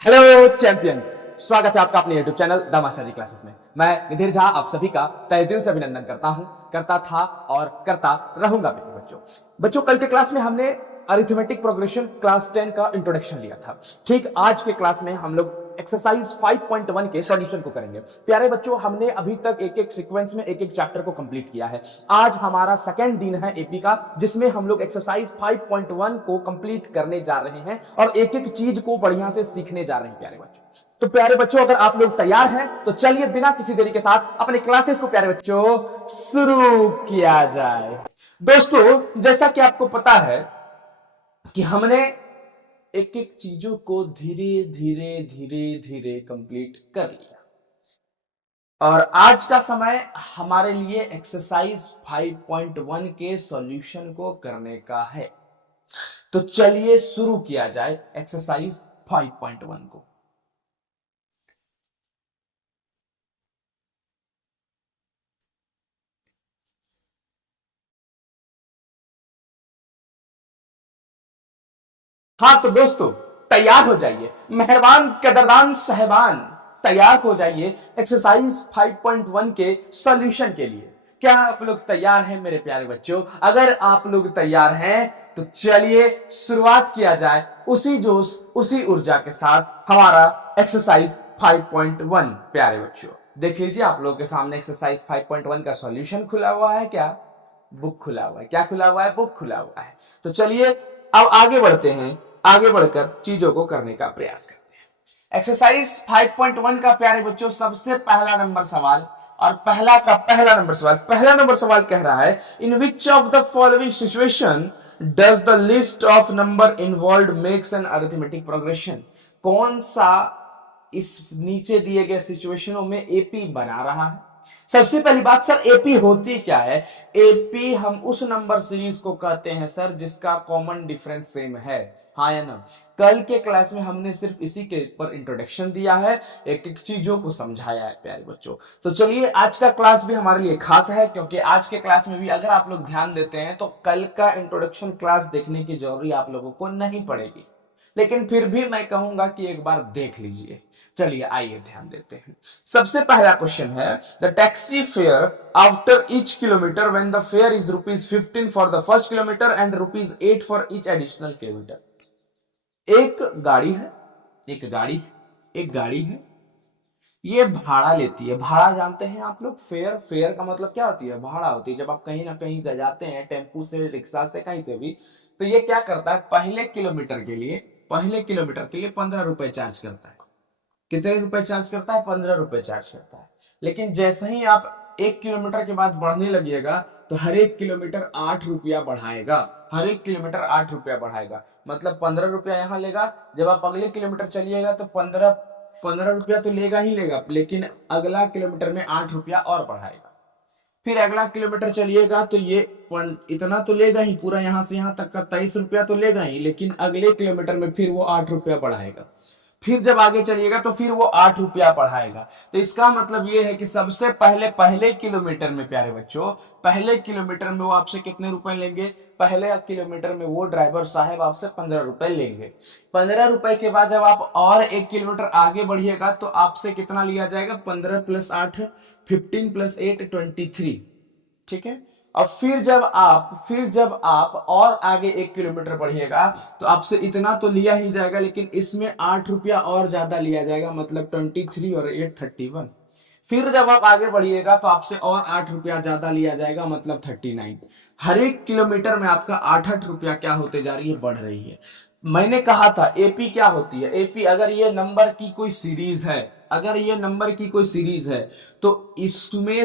Hello champions, स्वागत है आपका अपने YouTube channel the master ji classes में। मैं निधीर झा आप सभी का तहे दिल से अभिनंदन करता हूं, करता था और करता रहूंगा भी। बच्चों कल के क्लास में हमने अरिथमेटिक प्रोग्रेशन क्लास 10 का इंट्रोडक्शन लिया था। ठीक आज के क्लास में हम लोग एक्सरसाइज 5.1 के सॉल्यूशन को करेंगे। प्यारे बच्चों, हमने अभी तक एक एक सीक्वेंस में एक एक चैप्टर को कंप्लीट किया है। आज हमारा सेकंड दिन है एपी का, जिसमें हम लोग एक्सरसाइज 5.1 को कंप्लीट करने जा रहे हैं और एक एक चीज को बढ़िया से सीखने जा रहे हैं। प्यारे बच्चों, तो प्यारे बच्चों अगर आप लोग तैयार हैं तो चलिए बिना किसी देरी के साथ अपने क्लासेस को प्यारे बच्चों शुरू किया जाए। दोस्तों, जैसा कि आपको पता है कि हमने एक एक चीजों को धीरे धीरे धीरे धीरे कंप्लीट कर लिया और आज का समय हमारे लिए एक्सरसाइज 5.1 के सॉल्यूशन को करने का है। तो चलिए शुरू किया जाए एक्सरसाइज 5.1 को। हाँ तो दोस्तों तैयार हो जाइए, मेहरबान कदरदान साहबान तैयार हो जाइए एक्सरसाइज 5.1 के सॉल्यूशन के लिए। क्या आप लोग तैयार हैं मेरे प्यारे बच्चों? अगर आप लोग तैयार हैं तो चलिए शुरुआत किया जाए उसी जोश उसी ऊर्जा के साथ हमारा एक्सरसाइज 5.1। प्यारे बच्चों देख लीजिए, आप लोगों के सामने एक्सरसाइज 5.1 का सॉल्यूशन खुला हुआ है। क्या बुक खुला हुआ है? क्या खुला हुआ है? बुक खुला हुआ है। तो चलिए अब आगे बढ़ते हैं, आगे बढ़कर चीजों को करने का प्रयास करते हैं। एक्सरसाइज 5.1 का प्यारे बच्चों सबसे पहला नंबर सवाल और पहला नंबर सवाल कह रहा है, in which of the following situation does the list of number involve makes an arithmetic progression. कौन सा इस नीचे दिए गए सिचुएशनों में एपी बना रहा है? सबसे पहली बात सर, एपी होती क्या है? एपी हम उस नंबर सीरीज को कहते हैं सर जिसका कॉमन डिफरेंस सेम है। हाँ या ना? कल के क्लास में हमने सिर्फ इसी के ऊपर इंट्रोडक्शन दिया है, एक एक चीजों को समझाया है प्यारे बच्चों। तो चलिए आज का क्लास भी हमारे लिए खास है, क्योंकि आज के क्लास में भी अगर आप लोग ध्यान देते हैं तो कल का इंट्रोडक्शन क्लास देखने की जरूरत आप लोगों को नहीं पड़ेगी, लेकिन फिर भी मैं कहूंगा कि एक बार देख लीजिए। चलिए आइए ध्यान देते हैं। सबसे पहला क्वेश्चन है, the taxi fare after each kilometre when the fair is ₹15 for the first kilometre and ₹8 for each additional kilometre. एक गाड़ी है, ये भाड़ा लेती है। भाड़ा जानते हैं आप लोग? फेयर का मतलब क्या होती है? भाड़ा होती है। जब आप कहीं ना कहीं जाते हैं टेम्पू से, रिक्शा से, कहीं से भी, तो ये क्या करता है, पहले किलोमीटर के लिए 15 रुपए चार्ज करता है। कितने रुपए चार्ज करता है? 15 रुपए चार्ज करता है। लेकिन जैसे ही आप 1 किलोमीटर के बाद बढ़ने लगिएगा तो हर एक किलोमीटर 8 रुपया बढ़ाएगा। मतलब 15 रुपया यहाँ लेगा। जब आप अगले किलोमीटर चलिएगा तो 15 रुपया तो लेगा ही लेगा, लेकिन अगला किलोमीटर में 8 रुपया और बढ़ाएगा। फिर अगला किलोमीटर चलिएगा तो ये इतना तो लेगा ही, पूरा यहाँ से यहाँ तक का 23 रुपया तो लेगा ही, लेकिन अगले किलोमीटर में फिर वो 8 रुपया बढ़ाएगा। फिर जब आगे चलिएगा तो फिर वो 8 रुपया बढ़ाएगा। तो इसका मतलब ये है कि सबसे पहले किलोमीटर में प्यारे बच्चों, पहले किलोमीटर में वो आपसे कितने रुपए लेंगे? पहले किलोमीटर में वो ड्राइवर साहब आपसे 15 रुपए लेंगे। 15 रुपए के बाद जब आप और 1 किलोमीटर आगे बढ़िएगा तो आपसे कितना लिया जाएगा? 15 + 8 15 + 8 23। ठीक है। और फिर जब आप और आगे 1 किलोमीटर बढ़िएगा तो आपसे इतना तो लिया ही जाएगा, लेकिन इसमें 8 रुपया और ज्यादा लिया जाएगा, मतलब 23 और 8 31। फिर जब आप आगे बढ़िएगा तो आपसे और 8 रुपया ज्यादा लिया जाएगा, मतलब 39। हर एक किलोमीटर में आपका 8 रुपया क्या होते जा रही है? बढ़ रही है। मैंने कहा था एपी क्या होती है? एपी अगर ये नंबर की कोई सीरीज है, तो इसमें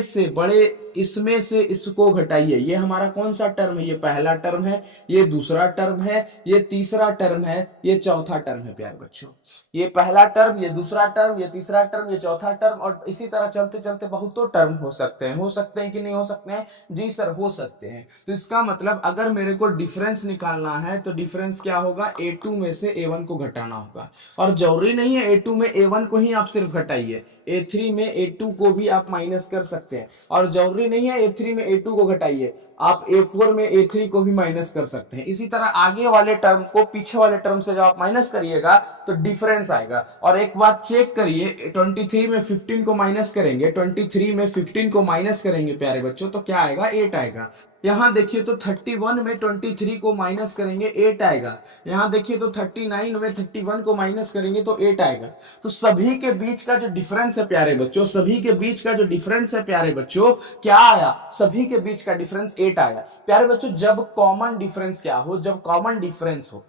से इसको घटाइए। ये हमारा कौन सा टर्म है? ये पहला टर्म है, ये दूसरा टर्म है, ये तीसरा टर्म है, ये चौथा टर्म है प्यारे बच्चों। ये पहला टर्म, ये दूसरा टर्म, ये तीसरा टर्म, ये चौथा टर्म, और इसी तरह चलते चलते बहुतों टर्म हो सकते हैं कि नहीं हो सकते हैं? जी सर, हो सकते हैं। तो इसका मतलब अगर मेरे को डिफरेंस निकालना है तो डिफरेंस क्या होगा? A2 में से A1 को घटाना होगा। और जरूरी नहीं है A2 में A1 को ही आप सिर्फ घटाइए, A3 में A2 को भी आप माइनस कर सकते हैं। और जरूरी नहीं है A3 में A2 को घटाइए, आप A4 में A3 को भी माइनस कर सकते हैं। इसी तरह आगे वाले टर्म को पीछे वाले टर्म से जब आप माइनस करिएगा तो डिफरेंस आएगा। और एक बात चेक करिए, 23 में 15 को माइनस करेंगे, 23 में 15 को माइनस करेंगे प्यारे बच्चों, तो क्या आएगा? 8 आएगा। यहां देखिए तो 31 में 23 को माइनस करेंगे 8 आएगा। यहां देखिए तो 39 में 31 को माइनस करेंगे तो 8 आएगा। तो सभी के बीच का जो डिफरेंस है प्यारे बच्चों, सभी के बीच का जो डिफरेंस है प्यारे बच्चों, क्या आया? सभी के बीच का डिफरेंस 8 आया। प्यारे बच्चों जब कॉमन डिफरेंस क्या हो? जब कॉमन डिफरेंस हो,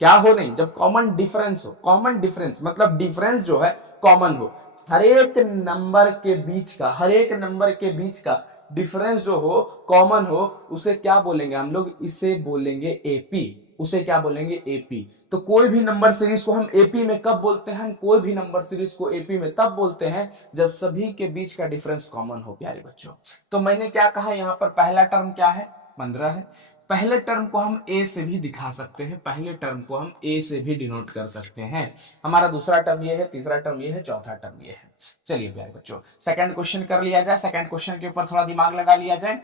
क्या हो नहीं, जब कॉमन डिफरेंस हो। कॉमन डिफरेंस मतलब डिफरेंस जो है कॉमन हो। हर एक नंबर के बीच का, हर एक नंबर के बीच का डिफरेंस जो हो, कॉमन हो, उसे क्या बोलेंगे हम लोग? इसे बोलेंगे एपी। उसे क्या बोलेंगे? एपी। तो कोई भी नंबर सीरीज को हम एपी में कब बोलते हैं? कोई भी नंबर सीरीज को एपी में तब बोलते हैं जब सभी के बीच का डिफरेंस कॉमन हो प्यारे बच्चों। तो मैंने क्या कहा, यहां पर पहला टर्म क्या है? 15 है। पहले टर्म को हम ए से भी दिखा सकते हैं, पहले टर्म को हम ए से भी डिनोट कर सकते हैं। हमारा दूसरा टर्म ये है, तीसरा टर्म ये है, चौथा टर्म ये है। चलिए प्यारे बच्चों सेकंड क्वेश्चन कर लिया जाए। सेकंड क्वेश्चन के ऊपर थोड़ा दिमाग लगा लिया जाए।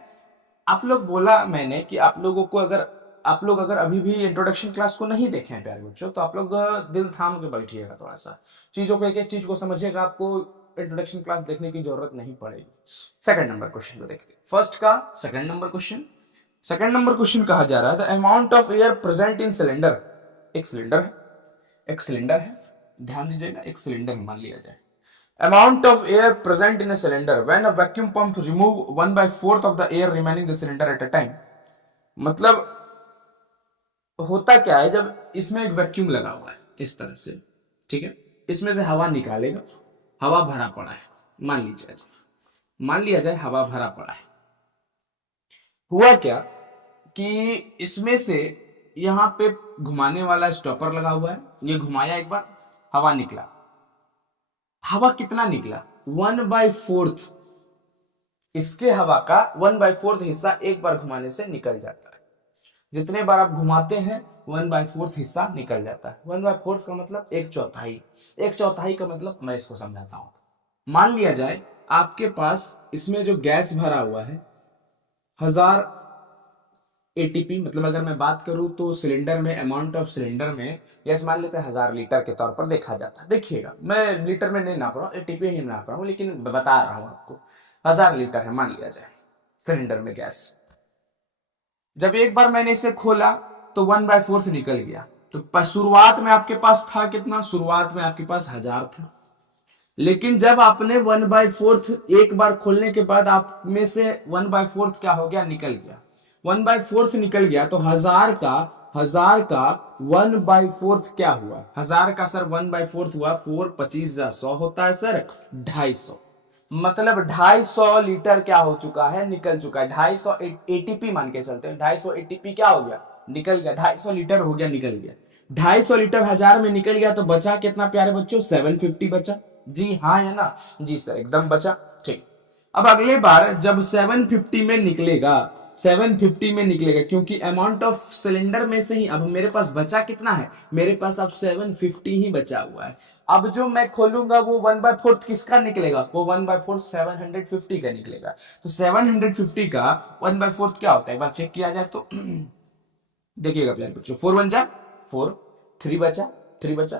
आप लोग बोला मैंने कि आप लोगों को आप लोग अगर अभी भी इंट्रोडक्शन क्लास को नहीं देखे हैं प्यारे बच्चों, तो आप लोग दिल थाम के बैठिएगा, थोड़ा सा चीजों को, एक एक चीज को समझिएगा। आपको इंट्रोडक्शन क्लास देखने की जरूरत नहीं पड़ेगी। सेकंड नंबर क्वेश्चन को देखते हैं। फर्स्ट का second number question, second number question कहा जा रहा है the amount of air present in cylinder. एक सिलेंडर है, एक सिलेंडर है, ध्यान दीजिएगा, एक सिलेंडर मान लिया जाए। Amount of air present in a cylinder when a vacuum pump remove 1/4 of the air remaining the cylinder at a time. मतलब होता क्या है, जब इसमें एक वैक्यूम लगा हुआ है इस तरह से, ठीक है, इसमें से हवा निकालेगा, हवा भरा पड़ा है, मान लिया जाए हवा भरा पड़ा है। हुआ क्या कि इसमें से यहां पे घुमाने वाला स्टॉपर लगा हुआ है, ये घुमाया एक बार, हवा निकला। हवा कितना निकला? 1/4। इसके हवा का 1/4 हिस्सा एक बार घुमाने से निकल जाता है। जितने बार आप घुमाते हैं 1/4 हिस्सा निकल जाता है। 1/4 का मतलब एक चौथाई। एक चौथाई का मतलब मैं इसको समझाता हूं। मान लिया जाए आपके पास इसमें जो गैस भरा हुआ है 1000 एटीपी, मतलब अगर मैं बात करूं तो सिलेंडर में, अमाउंट ऑफ सिलेंडर में गैस मान लेते हैं 1000 लीटर के तौर पर देखा जाता है। देखिएगा मैं लीटर में नहीं नाप रहा हूं, एटीपी ही नाप रहा हूं, लेकिन बता रहा हूं आपको। 1000 लीटर है मान लिया जाए सिलेंडर में गैस। जब एक बार मैंने इसे खोला तो 1/4 निकल गया। तो शुरुआत में आपके पास था कितना? शुरुआत में आपके पास 1000 था। लेकिन जब आपने 1/4 एक बार खोलने के बाद आप में से 1/4 क्या हो गया? निकल गया। 1/4 निकल गया तो 1000 का 1/4 क्या हुआ? 1000 का सर 1/4 हुआ 4, 25 100 होता है सर 250। मतलब 250 लीटर क्या हो चुका है? निकल चुका है। 250 एटीपी मान के चलते हैं, 250 एटीपी क्या हो गया? निकल गया। 250 लीटर हो गया, निकल गया। 250 लीटर 1000 में निकल गया तो बचा कितना प्यारे बच्चों? 750 बचा। जी हाँ या ना? जी सर एकदम बचा। ठीक, अब अगले बार जब 750 में निकलेगा, 750 में निकलेगा, क्योंकि अमाउंट ऑफ सिलेंडर में से ही अब मेरे पास बचा कितना है? मेरे पास अब 750 ही बचा हुआ है। अब जो मैं खोलूंगा वो 1/4 किसका निकलेगा? वो 1/4 750 का निकलेगा। तो 750 का 1/4 क्या होता है? एक बार चेक किया जाए तो देखिएगा प्यारे बच्चों, 4 1 जा 4, 3 बचा, 3 बचा,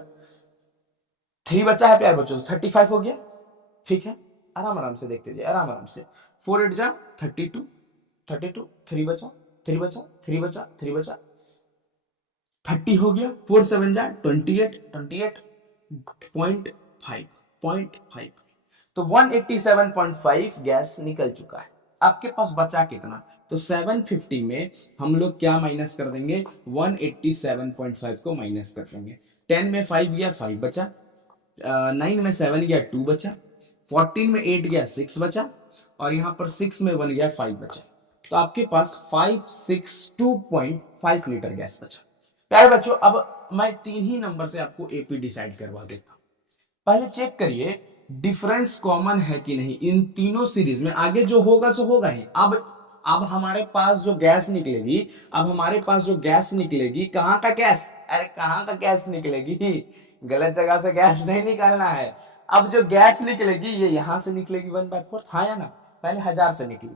3 बचा है प्यारे बच्चों, तो 35 हो गया। ठीक है, आराम आराम से देखते जाइए, आराम आराम से। 4 8 जा 32, 32, 3 बचा, 3 बचा, 3 बचा, 3 बचा, 30 हो गया। 4 7 जा 28, 28.5। तो 187.5 गैस निकल चुका है। आपके पास बचा कितना? तो 750 में हम लोग क्या माइनस कर देंगे? 187.5 को माइनस कर देंगे। 10 में 5 गया 5 बचा, 9 में 7 गया 2 बचा, 14 में 8 गया 6 बचा, और यहां पर 6 में 1 गया 5 बचा। तो आपके पास 562.5 लीटर गैस बचा। प्यारे बच्चों अब मैं 3 ही नंबर से आपको एपी डिसाइड करवा देता हूं। पहले चेक करिए डिफरेंस कॉमन है कि नहीं इन तीनों सीरीज में। आगे जो होगा सो होगा ही। अब हमारे पास जो गैस निकलेगी, अब हमारे पास जो गैस निकलेगी, कहां का गैस? अरे कहां का गैस निकलेगी? गलत जगह से गैस नहीं निकालना है। अब जो गैस निकलेगी ये यहां से निकलेगी 1/4, हाँ या ना? पहले 1000 से निकली,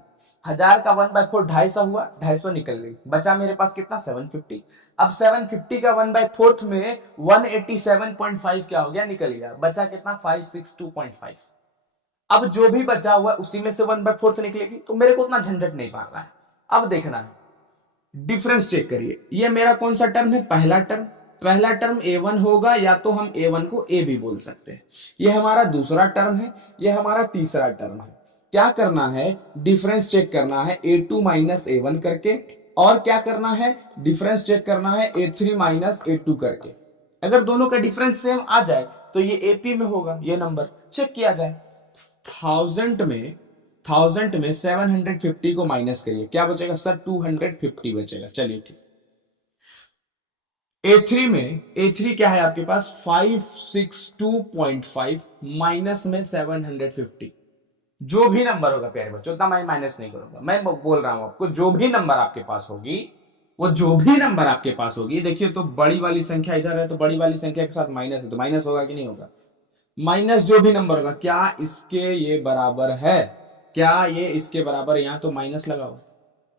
1000 का 1/4 250 हुआ, 250 निकल गई, बचा मेरे पास कितना 750। अब 750 का 1/4 में 187.5 क्या हो गया, निकल गया, बचा कितना 562.5। अब जो भी बचा हुआ उसी में से 1/4 निकलेगी, तो मेरे को उतना झंझट नहीं पड़ रहा है। अब देखना है, डिफरेंस चेक करिए, ये मेरा कौन सा टर्म है, पहला टर्म। पहला टर्म a1 होगा, या तो हम a1 को a भी बोल सकते हैं। ये हमारा दूसरा टर्म है, ये हमारा तीसरा टर्म है। क्या करना है, डिफरेंस चेक करना है a2 माइनस a1 करके, और क्या करना है, डिफरेंस चेक करना है a3 माइनस a2 करके। अगर दोनों का डिफरेंस सेम आ जाए तो ये एपी में होगा, ये नंबर चेक किया जाए। 1000 में 750 को माइनस करिए, क्या बचेगा सर, 250 बचेगा। चलिए ठीक। A3 क्या है आपके पास, 562.5 माइनस में 750। जो भी नंबर होगा प्यारे बच्चों, उतना मैं माइनस नहीं करूंगा, मैं बोल रहा हूं आपको, जो भी नंबर आपके पास होगी, वो जो भी नंबर आपके पास होगी, देखिए तो बड़ी वाली संख्या इधर है, तो बड़ी वाली संख्या के साथ माइनस है, तो माइनस होगा कि नहीं होगा, माइनस जो भी नंबर होगा, क्या इसके ये बराबर है, क्या ये इसके बराबर है, यहां तो माइनस लगाओ,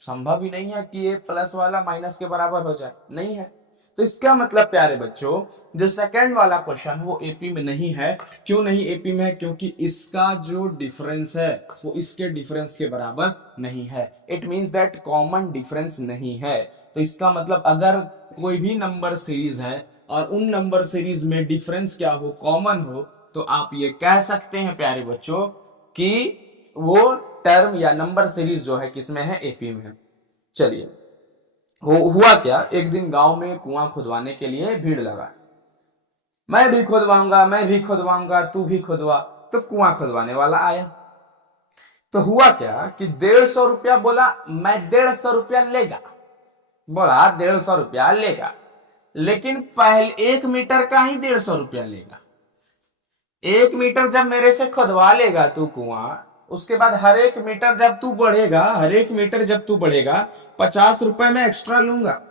संभव ही नहीं है कि ये प्लस वाला माइनस के बराबर हो जाए, नहीं है। तो इसका मतलब प्यारे बच्चों, जो सेकंड वाला क्वेश्चन वो एपी में नहीं है। क्यों नहीं एपी में है, क्योंकि इसका जो डिफरेंस है वो इसके डिफरेंस के बराबर नहीं है। It means that common difference नहीं है। तो इसका मतलब अगर कोई भी नंबर सीरीज है और उन नंबर सीरीज में डिफरेंस क्या हो, कॉमन हो, तो आप ये कह सकते हैं प्यारे बच्चों कि वो टर्म या नंबर सीरीज जो है किसमें है, एपी में है। चलिए, हुआ क्या, एक दिन गांव में कुआं खुदवाने के लिए भीड़ लगा, मैं भी खुदवाऊंगा, मैं भी खुदवाऊंगा, तू भी खुदवा। तो कुआं खुदवाने वाला आया, तो हुआ क्या कि 150 रुपया बोला, मैं 150 रुपया लेगा, बोला 150 रुपया लेगा, लेकिन पहले 1 मीटर का ही 150 रुपया लेगा। 1 मीटर जब मेरे से खुदवा लेगा तू कुआं, उसके बाद हर एक मीटर जब तू बढ़ेगा, हर एक मीटर जब तू बढ़ेगा, 50 रुपए में एक्स्ट्रा लूंगा।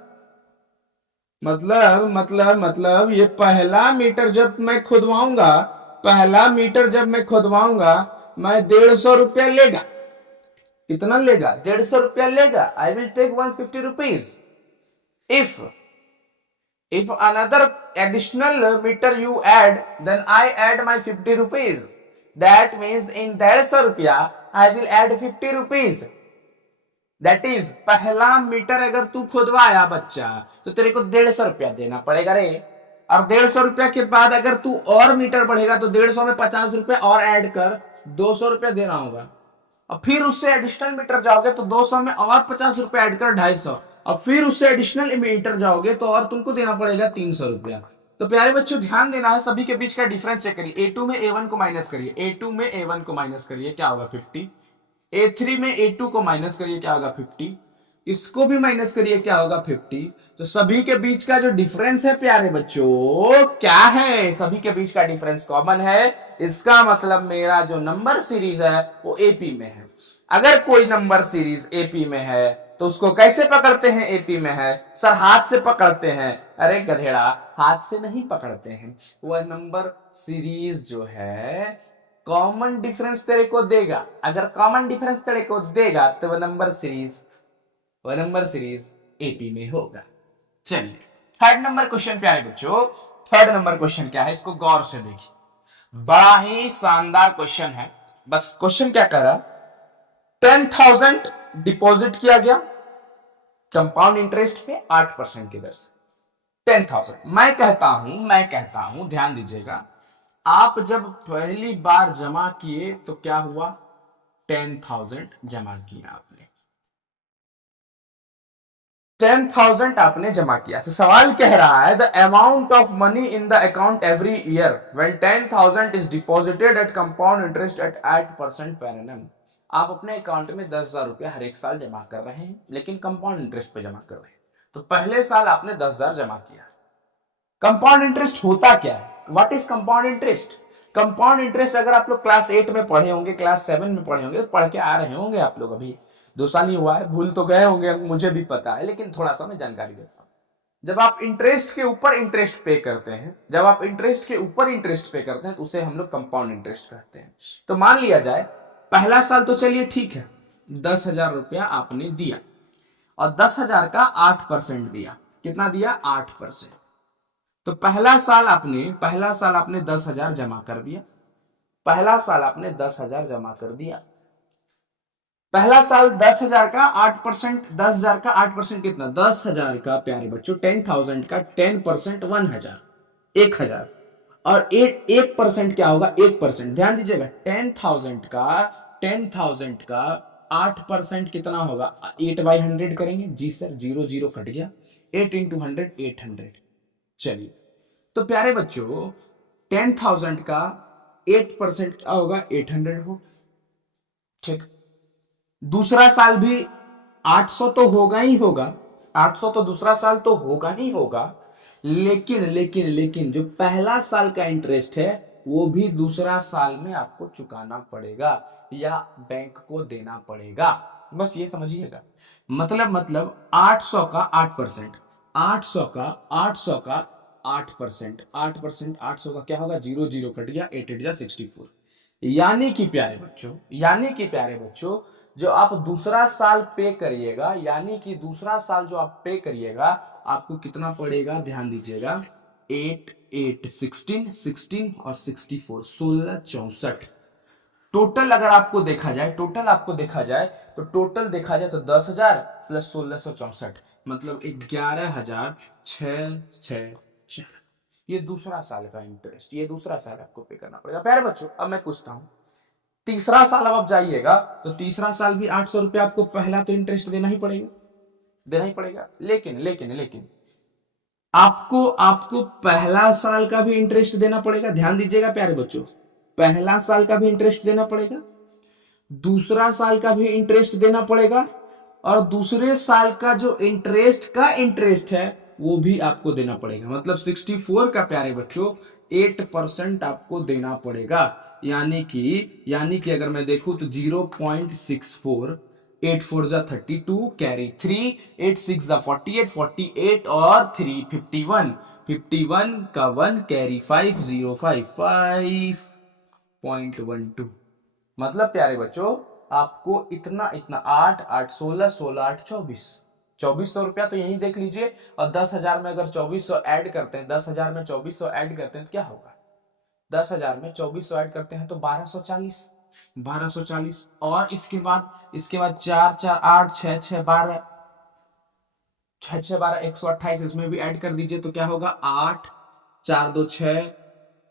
मतलब ये पहला मीटर जब मैं खुदवाऊंगा, पहला मीटर जब मैं खुदवाऊंगा, मैं 150 रुपया लेगा। कितना लेगा, 150 रुपया लेगा। I will take 150 rupees. If another additional meter you add, then I add my 50 rupees. That means in 150 रुपया I will add 50 rupees. That is, पहला मीटर अगर तू खुदवाया बच्चा, तो तेरे को 150 रुपया देना पड़ेगा रे। और 150 रुपया के बाद अगर तू और मीटर बढ़ेगा तो 150 में 50 रुपया और ऐड कर, 200 रुपया देना होगा। और फिर उससे एडिशनल मीटर जाओगे तो 200 में और 50 रुपया ऐड कर 250, और फिर उससे एडिशनल मीटर जाओगे तो और तुमको देना पड़ेगा 300 रुपया। तो प्यारे बच्चों ध्यान देना है, सभी के बीच का डिफरेंस चेक करिए। A2 में A1 को माइनस करिए, A2 में A1 को माइनस करिए, क्या होगा 50। A3 में A2 को माइनस करिए, क्या होगा 50। इसको भी माइनस करिए, क्या होगा 50। तो सभी के बीच का जो डिफरेंस है प्यारे बच्चों क्या है, सभी के बीच का डिफरेंस कॉमन है। इसका मतलब मेरा जो नंबर सीरीज है वो एपी में है। अगर कोई नंबर सीरीज एपी में है तो उसको कैसे पकड़ते हैं, एपी में है सर हाथ से पकड़ते हैं। अरे गधेड़ा, हाथ से नहीं पकड़ते हैं, वह नंबर सीरीज जो है कॉमन डिफरेंस तेरे को देगा। अगर कॉमन डिफरेंस तेरे को देगा तो वह नंबर सीरीज एपी में होगा। चलिए थर्ड नंबर क्वेश्चन प्यारे बच्चों, थर्ड नंबर क्वेश्चन क्या है, इसको गौर से देखिए, बड़ा ही शानदार क्वेश्चन है। बस क्वेश्चन क्या कर रहा, 10,000 डिपॉजिट किया गया कंपाउंड इंटरेस्ट पे 8% की दर से। 10,000, मैं कहता हूं ध्यान दीजिएगा, आप जब पहली बार जमा किए तो क्या हुआ, 10,000 जमा किया आपने, 10,000 आपने जमा किया। तो सवाल कह रहा है the amount of money in the account every year when 10,000 is deposited at compound interest at 8% per annum. आप अपने अकाउंट में 10,000 रुपया हर एक साल जमा कर रहे हैं, लेकिन कंपाउंड इंटरेस्ट पे जमा कर रहे हैं। तो पहले साल आपने 10,000 जमा किया। कंपाउंड इंटरेस्ट होता क्या है, what is compound interest. Compound interest अगर आप लोग क्लास 8 में पढ़े होंगे, क्लास 7 में पढ़े होंगे, पढ़ के आ रहे होंगे आप लोग, अभी 2 साल ही हुआ है, भूल तो गए होंगे, मुझे भी पता है, लेकिन थोड़ा सा मैं जानकारी देता हूं। जब आप इंटरेस्ट के ऊपर इंटरेस्ट पे करते हैं, जब आप इंटरेस्ट के ऊपर इंटरेस्ट पे करते हैं तो उसे हम लोग कंपाउंड इंटरेस्ट कहते हैं। तो मान लिया जाए पहला साल तो चलिए ठीक है, 10,000 रुपया आपने दिया और 10,000 का 8% दिया। कितना दिया? 8%। तो पहला साल आपने 10,000 जमा कर दिया। पहला साल आपने 10,000 जमा कर दिया। पहला साल 10,000 का 8%, 10,000 का 8% कितना? 10,000 का प्यारे बच्चों 10,000 का 10% 1,000, 1,000। और 1% क्या होगा? 1%। ध्यान दीजिएगा, 10,000 का 8% कितना होगा? 8/100 करेंगे। जी सर, 0 0 कट गया। 8 इंटू 100 800। चलिए, तो प्यारे बच्चों 10,000 का 8% क्या होगा? 800 हो। ठीक। दूसरा साल भी 800 तो होगा ही होगा। 800 तो दूसरा साल तो होगा ही होगा। लेकिन जो पहला साल का इंटरेस्ट है वो भी दूसरा साल में आपको चुकाना पड़ेगा या बैंक को देना पड़ेगा। बस ये समझिएगा। मतलब 800 का 8%, 800 का 8%, 8% का क्या होगा? 0 0 कट गया। 8 8 64। यानी कि प्यारे बच्चों जो आप दूसरा साल पे करिएगा, यानी कि दूसरा साल जो आप पे करिएगा आपको कितना पड़ेगा? ध्यान दीजिएगा, 8 8 16 16 और 64 16 64। टोटल अगर आपको देखा जाए तो टोटल देखा जाए तो 10,000 प्लस 1664 मतलब 11,666। ये दूसरा साल का इंटरेस्ट, ये दूसरा साल आपको पे करना पड़ेगा। प्यारे बच्चों अब मैं पूछता हूं, तीसरा साल अब आप जाइएगा तो तीसरा साल भी 800 रुपया आपको पहला तो इंटरेस्ट देना ही पड़ेगा। लेकिन आपको पहला साल का भी इंटरेस्ट देना पड़ेगा। ध्यान दीजिएगा प्यारे बच्चों, पहला साल का भी इंटरेस्ट देना पड़ेगा, दूसरा साल का भी इंटरेस्ट देना पड़ेगा, और दूसरे साल का जो इंटरेस्ट है वो भी आपको देना पड़ेगा। मतलब 64 का प्यारे बच्चों 8% आपको देना पड़ेगा। यानी कि अगर मैं देखूं तो 0.64, 8 4 जा 32, कैरी 3, 8 6 जा 48, 48 और 3 51, 51 का 1 कैरी 5, 0 5 5.12। मतलब प्यारे बच्चों आपको इतना 8 8 16 16 8 24, 2400 रुपया तो यही देख लीजिए। और 10,000 में अगर 2400 ऐड करते हैं, 10,000 में 2400 ऐड करते हैं तो क्या होगा? 10,000 में 2400 ऐड करते हैं तो 1240, 1240। और इसके बाद 4 4 8 6 6 12, 6 6 12 128 इसमें भी ऐड कर दीजिए तो क्या होगा? 8 4 2 6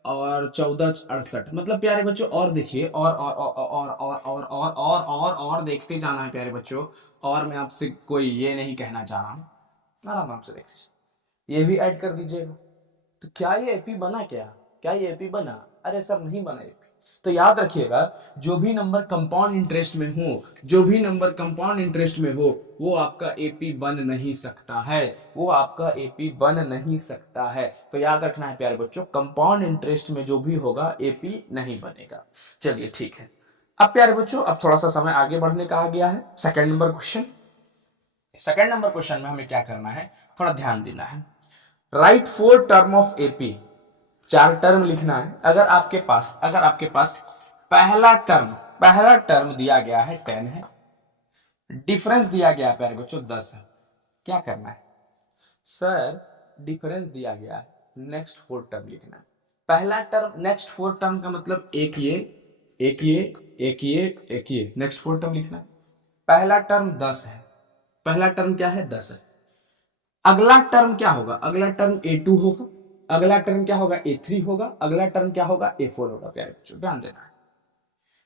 और 14 68। मतलब प्यारे बच्चों और देखिए, और देखते जाना है प्यारे बच्चों। और मैं आपसे कोई ये नहीं कहना चाह रहा हूं, आराम से देखते, ये भी ऐड कर दीजिएगा। तो क्या ये एपी बना? क्या ये एपी बना? अरे सर नहीं बना एपी। तो याद रखिएगा, जो भी नंबर कंपाउंड इंटरेस्ट में हो वो आपका एपी बन नहीं सकता है, तो याद रखना है प्यारे बच्चों, कंपाउंड इंटरेस्ट में जो भी होगा एपी नहीं बनेगा। चलिए ठीक है। अब प्यारे बच्चों अब थोड़ा सा समय आगे बढ़ने का आ गया है। सेकंड नंबर क्वेश्चन में हमें क्या करना है, थोड़ा ध्यान देना है। Right 4 term of AP, 4 term लिखना है। अगर आपके पास पहला टर्म दिया गया है 10 है, डिफरेंस दिया गया है प्यारे बच्चों 10 है, क्या करना है? सर डिफरेंस दिया गया है, नेक्स्ट 4 टर्म लिखना है। पहला टर्म, नेक्स्ट 4 टर्म का मतलब एक ये, नेक्स्ट 4 टर्म लिखना है। पहला टर्म 10 है, पहला टर्म क्या है? 10 है। अगला टर्म क्या होगा? अगला टर्म A2 होगा, अगला टर्म क्या होगा? A3 होगा, अगला टर्म क्या होगा? A4 होगा। प्यारे बच्चों ध्यान देना है,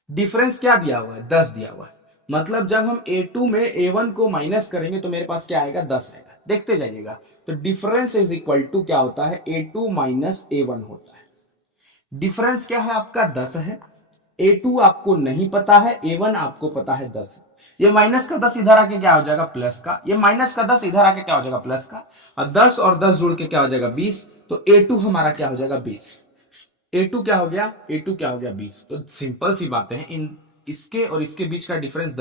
डिफरेंस क्या दिया हुआ है? 10 दिया हुआ है। मतलब जब हम A2 में A1 को माइनस करेंगे तो मेरे पास क्या आएगा? 10 आएगा। देखते जाइएगा, तो डिफरेंस इज इक्वल टू क्या होता है? A2 माइनस A1 होता है। डिफरेंस क्या है आपका? 10 है। A2 आपको नहीं पता है, A1 आपको पता है 10। ये माइनस का 10 इधर आके क्या हो जाएगा? प्लस का। ये माइनस का 10 इधर आके क्या हो जाएगा? प्लस का। और 10 और 10 जुड़ के क्या हो जाएगा? 20। तो A2 हमारा क्या हो जाएगा? 20। A2 क्या हो गया? A2 क्या हो गया? 20। तो सिंपल सी बातें हैं, इसके और इसके बीच का डिफरेंस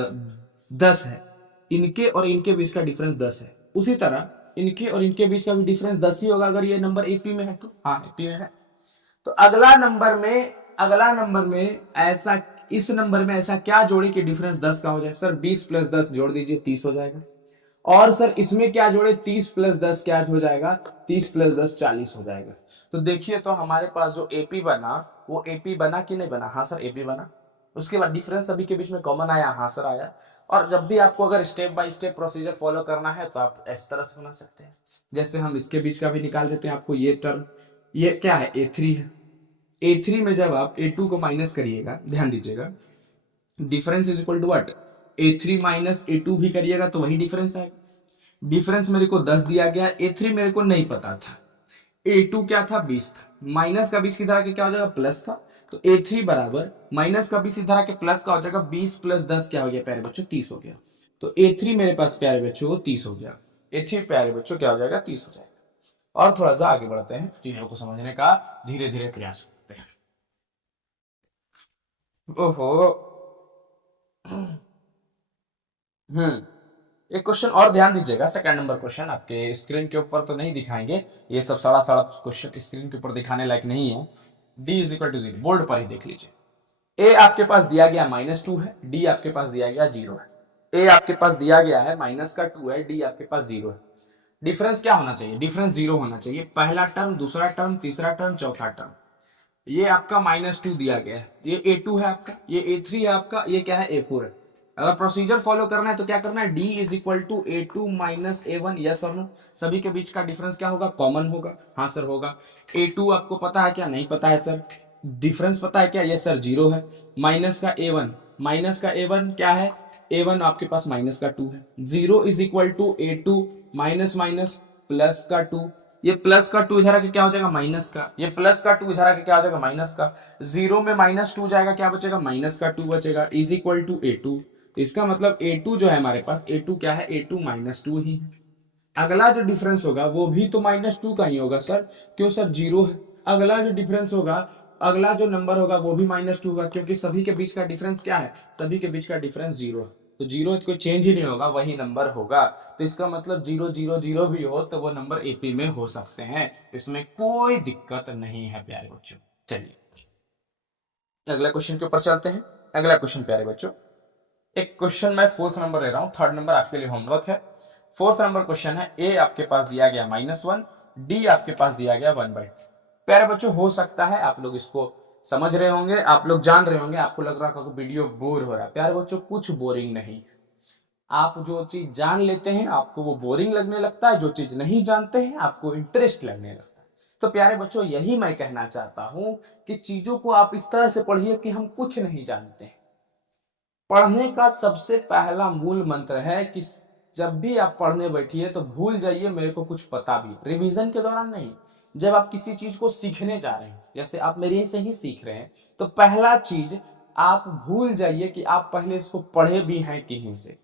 10 है, इनके और इनके बीच का डिफरेंस 10 है। उसी तरह इनके और इनके बीच का भी डिफरेंस 10 ही होगा अगर ये नंबर एपी में है तो। हाँ एपी में है। तो अगला नंबर में ऐसा इस नंबर में ऐसा क्या जोड़े कि डिफरेंस 10 का हो जाए? सर 20 प्लस 10 जोड़ दीजिए, 30 हो जाएगा। और सर इसमें क्या जोड़े? 30 प्लस 10 क्या हो जाएगा? 30 प्लस 10 40 हो जाएगा। तो देखिए तो हमारे पास जो एपी बना वो एपी बना कि नहीं बना? हाँ सर एपी बना। उसके बाद डिफरेंस सभी के बीच में कॉमन आया? हाँ सर आया। और जब भी आपको अगर step by step procedure follow करना है तो आप इस तरह से बना सकते हैं। जैसे हम इसके बीच का भी निकाल देते हैं आपको। ये टर्म ये क्या है? A3 है। A3 में जब आप A2 को माइनस करिएगा, ध्यान दीजिएगा, difference is equal to what? A3 minus A2 भी करिएगा तो वही डिफरेंस आएगा। डिफरेंस मेरे को 10 दिया गया, A3 मेरे को नहीं पता था, A2 क्या था? 20 था। माइनस का 20 की तरह के क्या हो जाएगा? प्लस का। तो A3 बराबर माइनस का 20 की तरह के प्लस का हो जाएगा 20 प्लस 10 क्या हो गया प्यारे बच्चों? 30 हो गया। तो A3 मेरे पास प्यारे बच्चों 30 हो गया। A3 प्यारे बच्चों क्या हो जाएगा? 30 हो जाएगा। और थोड़ा सा आगे बढ़ते हैं, चीजों को समझने का धीरे धीरे प्रयास करते हैं। ओहो, एक क्वेश्चन और ध्यान दीजिएगा। सेकंड नंबर क्वेश्चन आपके स्क्रीन के ऊपर तो नहीं दिखाएंगे, ये सब सड़ा सड़ा क्वेश्चन स्क्रीन के ऊपर दिखाने लायक नहीं है। d is equal to 0 board पर ही देख लीजिए। a आपके पास दिया गया -2 है, d आपके पास दिया गया 0 है। a आपके पास दिया गया है -2 है, d आपके पास 0 है। डिफरेंस क्या होना चाहिए? डिफरेंस 0 होना चाहिए। पहला टर्म, दूसरा टर्म, तीसरा टर्म, चौथा टर्म। ये आपका -2 दिया गया है, ये A2 है आपका, ये A3 है आपका, ये क्या है? A4 है। अगर प्रोसीजर फॉलो करना है तो क्या करना है? D is equal to A2 minus A1, yes और नो। सभी के बीच का डिफरेंस क्या होगा? कॉमन होगा। हाँ सर होगा। A2 आपको पता है क्या? नहीं पता है सर। डिफरेंस पता है क्या? यस सर 0 है। माइनस का A1, माइनस का A1 क्या है? A1 आपके पास माइनस का 2 है। 0 is equal to A2 minus minus plus का 2। ये प्लस का 2 इधर आके क्या हो जाएगा? माइनस का। ये प्लस का 2 इधर आके क्या हो जाएगा? माइनस का। 0 में -2 जाएगा, क्या बचेगा? माइनस का 2 बचेगा, इज इक्वल टू A2। इसका मतलब A2 जो है हमारे पास, A2 क्या है? A2 -2 ही है। अगला जो डिफरेंस होगा वो भी तो -2 का ही होगा सर। क्यों सर? 0 है। अगला जो डिफरेंस होगा, अगला जो नंबर होगा वो भी -2 होगा, क्योंकि सभी के बीच का डिफरेंस क्या है? सभी के बीच का डिफरेंस 0 है। तो 0 कोई चेंज ही नहीं होगा, वही नंबर होगा। तो इसका मतलब 0 0 0 भी हो तो वो नंबर एपी में हो सकते हैं, इसमें कोई दिक्कत नहीं है प्यारे बच्चों। चलिए अगला क्वेश्चन के ऊपर चलते हैं। अगला क्वेश्चन प्यारे बच्चों, एक क्वेश्चन मैं 4th नंबर ले रहा हूं, 3rd नंबर आपके लिए होमवर्क है। 4th नंबर क्वेश्चन है, ए आपके पास दिया गया -1, डी आपके पास दिया गया 1/2। प्यारे बच्चों हो सकता है आप लोग इसको समझ रहे होंगे, आप लोग जान रहे होंगे, आपको लग रहा होगा वीडियो बोर हो रहा है। प्यारे बच्चों कुछ बोरिंग नहीं। आप जो चीज जान लेते हैं आपको वो बोरिंग लगने लगता है, जो चीज नहीं जानते हैं आपको इंटरेस्ट लगने लगता है। तो प्यारे बच्चों यही मैं कहना चाहता हूं कि चीजों को आप इस तरह से पढ़िए कि हम कुछ नहीं जानते हैं। पढ़ने का सबसे पहला मूल मंत्र है कि जब भी आप पढ़ने बैठिए तो भूल जाइए मेरे को कुछ पता भी। रिवीजन के दौरान नहीं, जब आप किसी चीज को सीखने जा रहे हैं, जैसे आप मेरे से ही सीख रहे हैं, तो पहला चीज आप भूल जाइए कि आप पहले इसको पढ़े भी हैं किन्हीं से।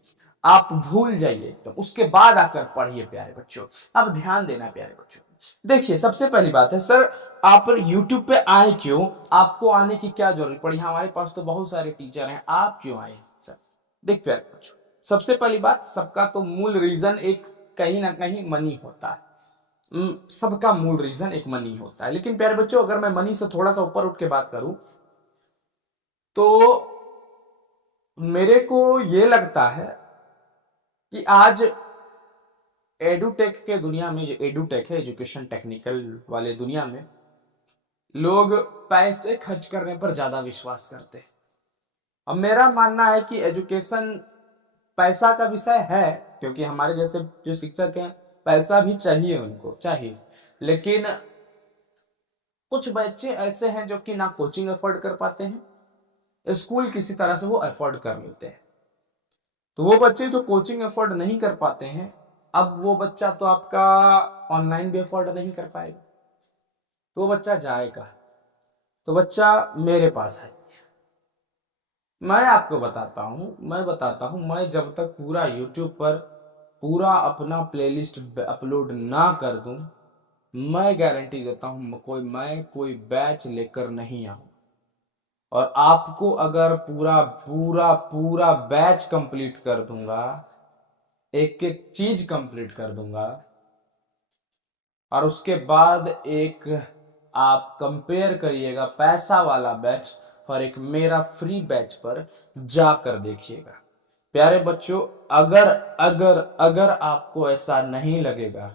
आप भूल जाइए तो उसके बाद आकर पढ़िए प्यारे बच्चों। अब ध्यान देना प्यारे बच्चों। देखिए सबसे पहली बात है, सर आप YouTube पे आए क्यों? आपको आने की क्या जरूरत पड़ी? हमारे पास तो बहुत सारे टीचर हैं, आप क्यों आए? सर देख प्यारे बच्चों, सबसे पहली बात, सबका तो मूल रीजन एक कहीं ना कहीं मनी होता है। सबका मूल रीजन एक मनी होता है। लेकिन प्यारे बच्चों अगर मैं मनी से थोड़ा सा ऊपर उठ के बात करूं तो मेरे को ये लगता है कि आज एडुटेक के दुनिया में, जो एडुटेक है एजुकेशन टेक्निकल वाले दुनिया में, लोग पैसे खर्च करने पर ज्यादा विश्वास करते हैं। अब मेरा मानना है कि एजुकेशन पैसा का विषय है, क्योंकि हमारे जैसे जो शिक्षक हैं पैसा भी चाहिए, उनको चाहिए। लेकिन कुछ बच्चे ऐसे हैं जो कि ना कोचिंग अफोर्ड कर पाते हैं, स्कूल किसी तरह से वो अफोर्ड कर लेते हैं। तो वो बच्चे जो कोचिंग अफोर्ड नहीं कर पाते हैं, अब वो बच्चा तो आपका ऑनलाइन भी अफोर्ड नहीं कर पाएगा, तो वो बच्चा जाएगा। तो बच्चा मेरे पास है, मैं आपको बताता हूं, मैं जब तक पूरा YouTube पर पूरा अपना प्लेलिस्ट अपलोड ना कर दूं, मैं गारंटी देता हूं मैं कोई बैच लेकर नहीं आऊं। और आपको अगर पूरा पूरा पूरा बैच कंप्लीट कर दूंगा, एक एक चीज कंप्लीट कर दूंगा, और उसके बाद एक आप कंपेयर करिएगा पैसा वाला बैच और एक मेरा फ्री बैच पर जाकर देखिएगा। प्यारे बच्चों, अगर अगर अगर आपको ऐसा नहीं लगेगा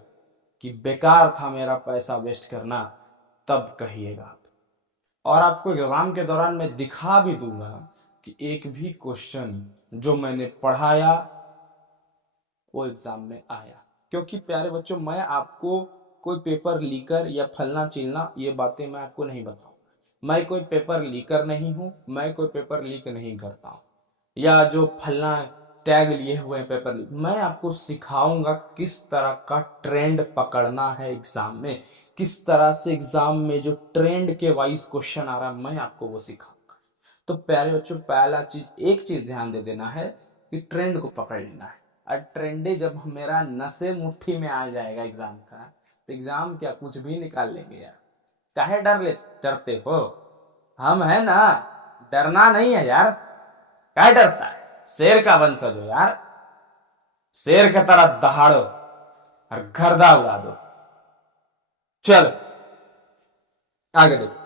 कि बेकार था मेरा पैसा वेस्ट करना, तब कहिएगा आप। और आपको एग्जाम के दौरान मैं दिखा भी दूंगा कि एक भी क्वेश्चन जो मैंने पढ़ाया वो एग्जाम में आया। क्योंकि प्यारे बच्चों, मैं आपको कोई पेपर लीकर या फलना चिलना ये बातें मैं आपको नहीं बताऊंगा। मैं कोई पेपर लीकर नहीं हूं, मैं कोई पेपर लीक नहीं करता हूं, या जो फलना टैग लिए हुए हैं पेपर लीक। मैं आपको सिखाऊंगा किस तरह का ट्रेंड पकड़ना है एग्जाम में, किस तरह से एग्जाम में जो ट्रेंड के वाइज क्वेश्चन आ रहा है मैं आपको वो सिखाऊंगा। तो प्यारे बच्चों, पहला चीज, एक चीज ध्यान दे देना है कि ट्रेंड को पकड़ लेना है। और ट्रेंडे जब मेरा नशे मुट्ठी में आ जाएगा एग्जाम का, तो एग्जाम क्या कुछ भी निकाल लेंगे यार। काहे डरते हो? हम है ना, डरना नहीं है यार। क्या डरता है? शेर का वंशज हो यार, शेर की तरह दहाड़ो और गर्दा उड़ा दो। चलो आगे देखते।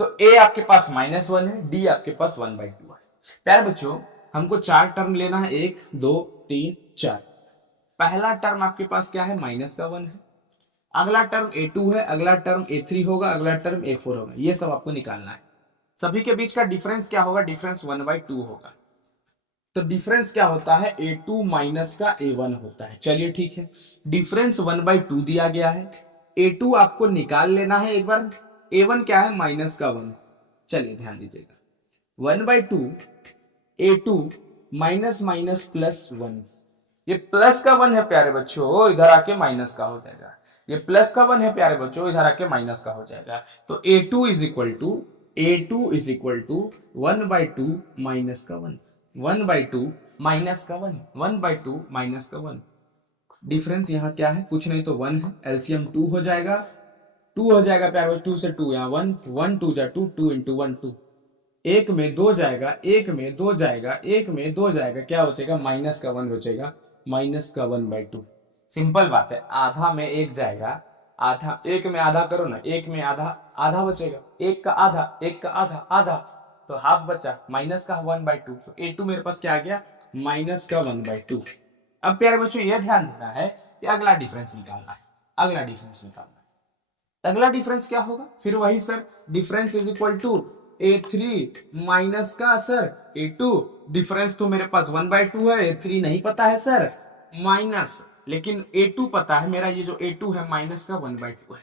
तो ए आपके पास -1 है, डी आपके पास 1/2 है। प्यारे बच्चों, हमको 4 टर्म लेना है, 1 2 3 4। पहला टर्म आपके पास क्या है? -1 है। अगला टर्म A2 है, अगला टर्म A3 होगा, अगला टर्म A4 होगा। ये सब आपको निकालना है। सभी के बीच का डिफरेंस क्या होगा? डिफरेंस 1/2 होगा। तो डिफरेंस क्या होता है? A2 माइनस का A1 होता है। चलिए ठीक है, डिफरेंस 1/2 दिया गया है। A2 आपको निकाल लेना है एक बार। A1 क्या है? -1। चलिए ध्यान दीजिएगा, 1/2 A2 माइनस माइनस प्लस 1। ये प्लस का 1 है प्यारे बच्चों, इधर आके माइनस का हो जाएगा। ये प्लस का 1 है प्यारे बच्चों, इधर आके माइनस का हो जाएगा। तो A2 is equal to 1/2 minus का 1, 1/2 माइनस का 1, 1/2 माइनस का 1। डिफरेंस यहाँ क्या है? कुछ नहीं तो 1 है। एलसीएम 2 हो जाएगा, 2 हो जाएगा प्यारे बच्चों। 2 से 2 यहाँ 1, 1 2 जा 2, 2 इंटू 1 2। एक में 2 जाएगा, एक में 2 जाएगा, एक में 2 जाएगा, क्या बचेगा? माइनस का 1 बचेगा, माइनस का 1/2। सिंपल बात है, आधा में 1 जाएगा, आधा एक में आधा करो ना, एक में आधा, आधा बचेगा, एक का आधा, एक का आधा, आधा, तो हाफ बचा, माइनस का 1/2। तो A2 मेरे पास क्या आ गया? माइनस का 1/2। अब प्यारे बच्चों ये ध्यान देना है कि अगला डिफरेंस निकालना है, अगला डिफरेंस निकालना है। अगला डिफरेंस क्या होगा? फिर वही sir, difference is equal to A3 minus का सर A2। डिफरेंस तो मेरे पास 1/2 है, A3 नहीं पता है सर, माइनस, लेकिन A2 पता है मेरा। ये जो A2 है माइनस का 1/2 है।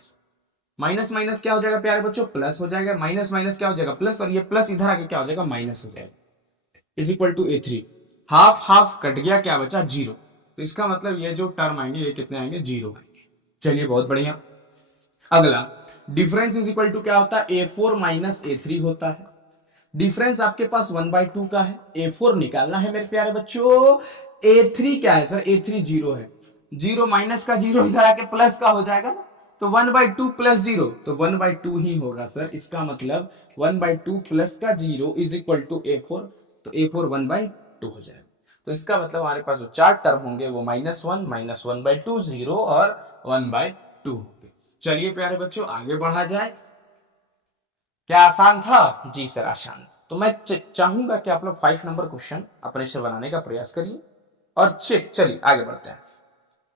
माइनस माइनस क्या हो जाएगा प्यारे बच्चों? प्लस हो जाएगा। माइनस माइनस क्या हो जाएगा? प्लस, और ये प्लस इधर आके क्या हो जाएगा? माइनस हो जाएगा। Is equal to A3। Half half cut गया, क्या बचा? 0। तो इसका मतलब ये जो टर्म आएंगे ये कितने आएंगे? 0 आएंगे। चलिए बहुत बढ़िया। अगला डिफरेंस इज इक्वल टू क्या होता है? A4 माइनस A3 होता है। डिफरेंस आपके पास 1/2 का है, A4 निकालना है मेरे प्यारे बच्चों। A3 क्या है सर? A3 0 है, 0 माइनस का 0 इधर आके प्लस का हो जाएगा ना, तो 1/2 प्लस 0 तो 1/2 ही होगा सर। इसका मतलब 1/2 प्लस का 0 इज इक्वल टू A4, तो A4 1/2 हो जाएगा। तो इसका मतलब हमारे पास जो 4 टर्म होंगे वो -1, -1/2, 0 और 1/2 होंगे। चलिए प्यारे बच्चों आगे बढ़ा जाए। क्या आसान था? जी सर आसान। तो मैं चाहूंगा कि आप लोग 5 नंबर क्वेश्चन अपने से बनाने का प्रयास करिए और चलिए आगे बढ़ते हैं।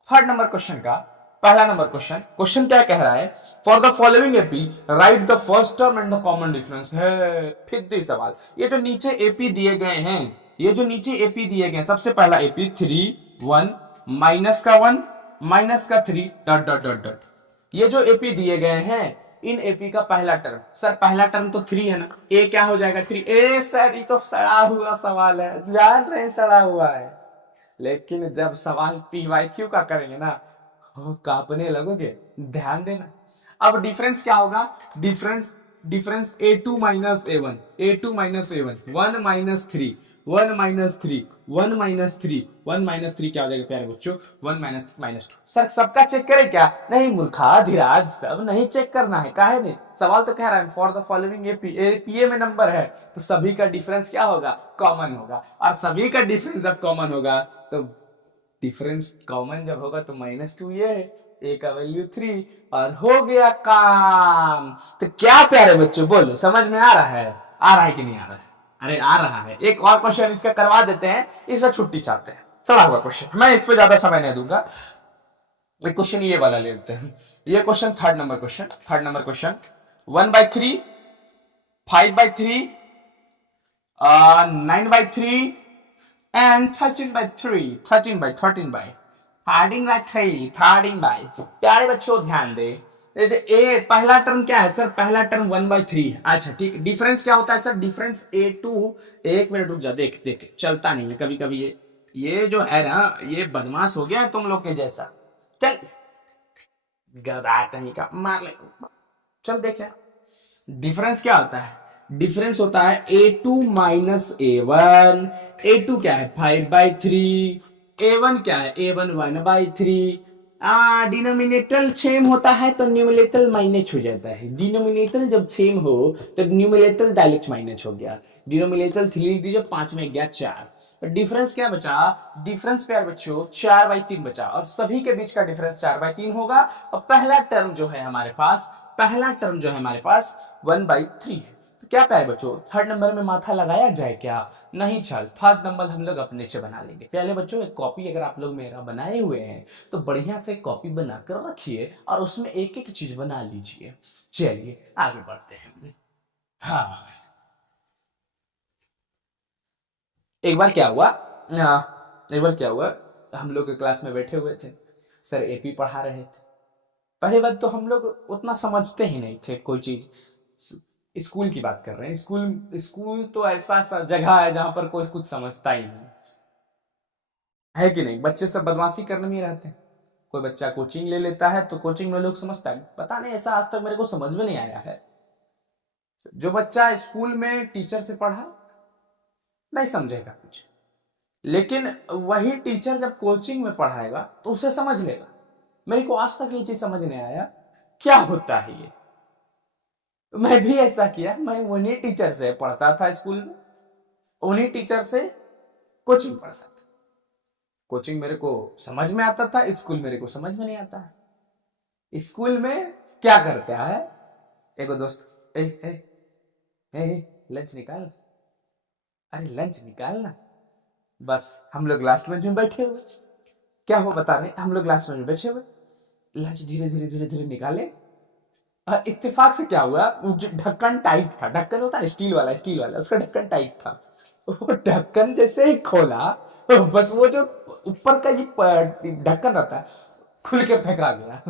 3rd नंबर क्वेश्चन का पहला नंबर क्वेश्चन क्या कह रहा है? For the following AP right the first term and the common difference है। फिर सवाल, ये जो नीचे एपी दिए गए हैं, ये जो नीचे एपी दिए गए, सबसे पहला एपी 3 1 माइनस का 1 माइनस का 3 डॉट डॉट डॉट डॉट। ये जो एपी दिए गए हैं, इन एपी का पहला टर्म, सर पहला टर्म तो 3 है ना, ए क्या हो जाएगा? 3। ए सर ये तो सड़ा हुआ सवाल है, जान रहे सड़ा हुआ है, लेकिन जब सवाल PYQ का करेंगे ना कांपने लगोगे, ध्यान देना। अब डिफरेंस क्या होगा? Difference A2 minus A1, A2 minus A1, 1 minus 3, 1 minus 3, 1 minus 3, 1 minus 3 क्या हो जाएगा प्यारे बच्चों? 1 माइनस 2। सर सबका चेक करें क्या? नहीं मूर्खा धीराज, सब नहीं चेक करना है। काहे नहीं? सवाल तो कह रहा है फॉर द फॉलोइंग एपी में नंबर है, तो सभी का डिफरेंस क्या होगा? कॉमन होगा। और सभी का डिफरेंस जब कॉमन होगा तो डिफरेंस कॉमन जब होगा तो -2 ये, ए का वैल्यू 3 और हो गया काम। तो क्या प्यारे बच्चों बोलो, समझ में आ रहा है? आ रहा है कि नहीं आ रहा है? अरे आ रहा है। एक और क्वेश्चन इसका करवा देते हैं, इससे छुट्टी चाहते हैं। सड़ा हुआ क्वेश्चन, मैं इस पे ज्यादा समय नहीं दूंगा। एक क्वेश्चन ये वाला ले लेते हैं। ये question third number question 1/3, 5/3, 9/3 and 13/3। प्यारे बच्चों ध्यान दे, ए पहला टर्म क्या है सर? पहला टर्म 1/3। अच्छा ठीक, डिफरेंस क्या होता है सर? Difference A2। एक मिनट रुक जा, देख देख चलता नहीं है कभी कभी ये जो है ना, ये बदमाश हो गया है तुम लोग के जैसा। चल गधा कहीं का, मार ले। चल देखे डिफरेंस क्या होता है। डिफरेंस होता है A2 माइनस A1। A2 क्या है? 5/3। A1 क्या है? A1 1/3। डिनोमिनेटर सेम होता है तो न्यूमिनेटर माइनस हो जाता है। डिनोमिनेटर जब सेम हो तो न्यूमिनेटर डायरेक्ट माइनस हो गया। डिनोमिनेटर 3 लिख दीजिए, 5 में गया 4। तो डिफरेंस क्या बचा? डिफरेंस प्यार बच्चों 4/3 बचा, और सभी के बीच का डिफरेंस 4/3 होगा। और पहला टर्म जो है हमारे पास 1/3 है। तो क्या प्यारे बच्चों, थर्ड नंबर में माथा लगाया जाए क्या? नहीं चल, थर्ड नंबर हम लोग अपने से बना लेंगे। पहले बच्चों एक कॉपी अगर आप लोग मेरा बनाए हुए हैं तो बढ़िया से कॉपी बनाकर रखिए और उसमें एक एक चीज बना लीजिए। चलिए आगे बढ़ते हैं। हाँ, एक बार क्या हुआ, हम लोग क्लास में बैठे हुए थे, सर एपी पढ़ा रहे थे। पहली बात तो हम लोग उतना समझते ही नहीं थे कोई चीज। स्कूल की बात कर रहे हैं। स्कूल तो ऐसा सा जगह है जहां पर कोई कुछ समझता ही नहीं है कि नहीं। बच्चे सब बदमाशी करने में रहते हैं। कोई बच्चा कोचिंग ले लेता है तो कोचिंग में लोग समझता है, पता नहीं, ऐसा आज तक मेरे को समझ में नहीं आया है। जो बच्चा स्कूल में टीचर से पढ़ा नहीं समझेगा कुछ, लेकिन वही टीचर जब कोचिंग में पढ़ाएगा तो उसे समझ लेगा। मेरे को आज तक ये चीज समझ नहीं आया क्या होता है ये। मैं भी ऐसा किया, मैं उन्हीं टीचर से पढ़ता था स्कूल में, उन्हीं टीचर से कोचिंग पढ़ता था। कोचिंग मेरे को समझ में आता था, स्कूल मेरे को समझ में नहीं आता है। स्कूल में क्या करता है, एक दोस्त, ए, ए, ए, लंच निकाल, अरे लंच निकाल ना। बस हम लोग लास्ट बेंच में बैठे हुए, क्या हुआ बता रहे, हम लोग लास्ट बेंच में बैठे हुए, लंच धीरे धीरे धीरे धीरे निकाले। इत्तेफाक से क्या हुआ, जो ढक्कन टाइट था, ढक्कन होता है स्टील वाला, उसका ढक्कन टाइट था। वो ढक्कन जैसे ही खोला, बस वो जो ऊपर का ये ढक्कन रहता है खुल के फेंका गया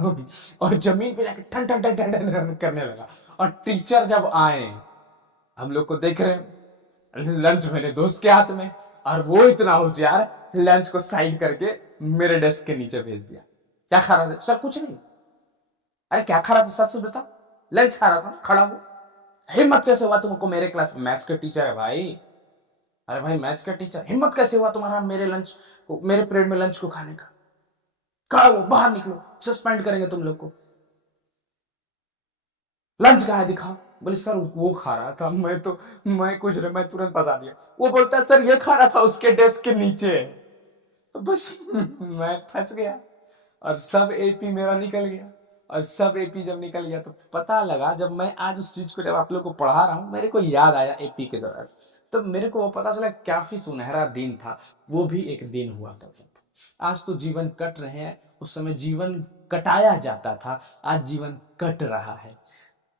और जमीन पे जाके ठन ठन ठन ठन ठन करने लगा। और टीचर जब आए, हम लोग को देख रहे, लंच मेरे दोस्त के हाथ में, और वो इतना होशियार, लंच को साइड करके मेरे डेस्क के नीचे भेज दिया। क्या खा रहा था सर? कुछ नहीं। अरे क्या खा रहा था सच बता? लंच खा रहा था, खड़ा हो। हिम्मत कैसे हुआ तुमको? मेरे क्लास में मैथ्स के टीचर है भाई। अरे भाई मैथ्स का टीचर, हिम्मत कैसे हुआ तुम्हारा मेरे पीरियड में लंच को खाने का? खड़ा हो, बाहर निकलो, सस्पेंड करेंगे तुम लोग को। लंच कहाँ है दिखाओ। बोले सर वो खा रहा था, मैं कुछ नहीं, मैं तुरंत फंसा दिया। वो बोलता है सर ये खा रहा था उसके डेस्क के नीचे। तो बस मैं फंस गया और सब एपी मेरा निकल गया। और सब एपी जब निकल गया तो पता लगा, जब मैं आज उस चीज को जब आप लोग को पढ़ा रहा हूं, मेरे को याद आया एपी के दौरान, तो मेरे को वो पता चला काफी सुनहरा दिन था। वो भी एक दिन हुआ करता था। आज तो जीवन कट रहे हैं, उस समय जीवन कटाया जाता था, आज जीवन कट रहा है।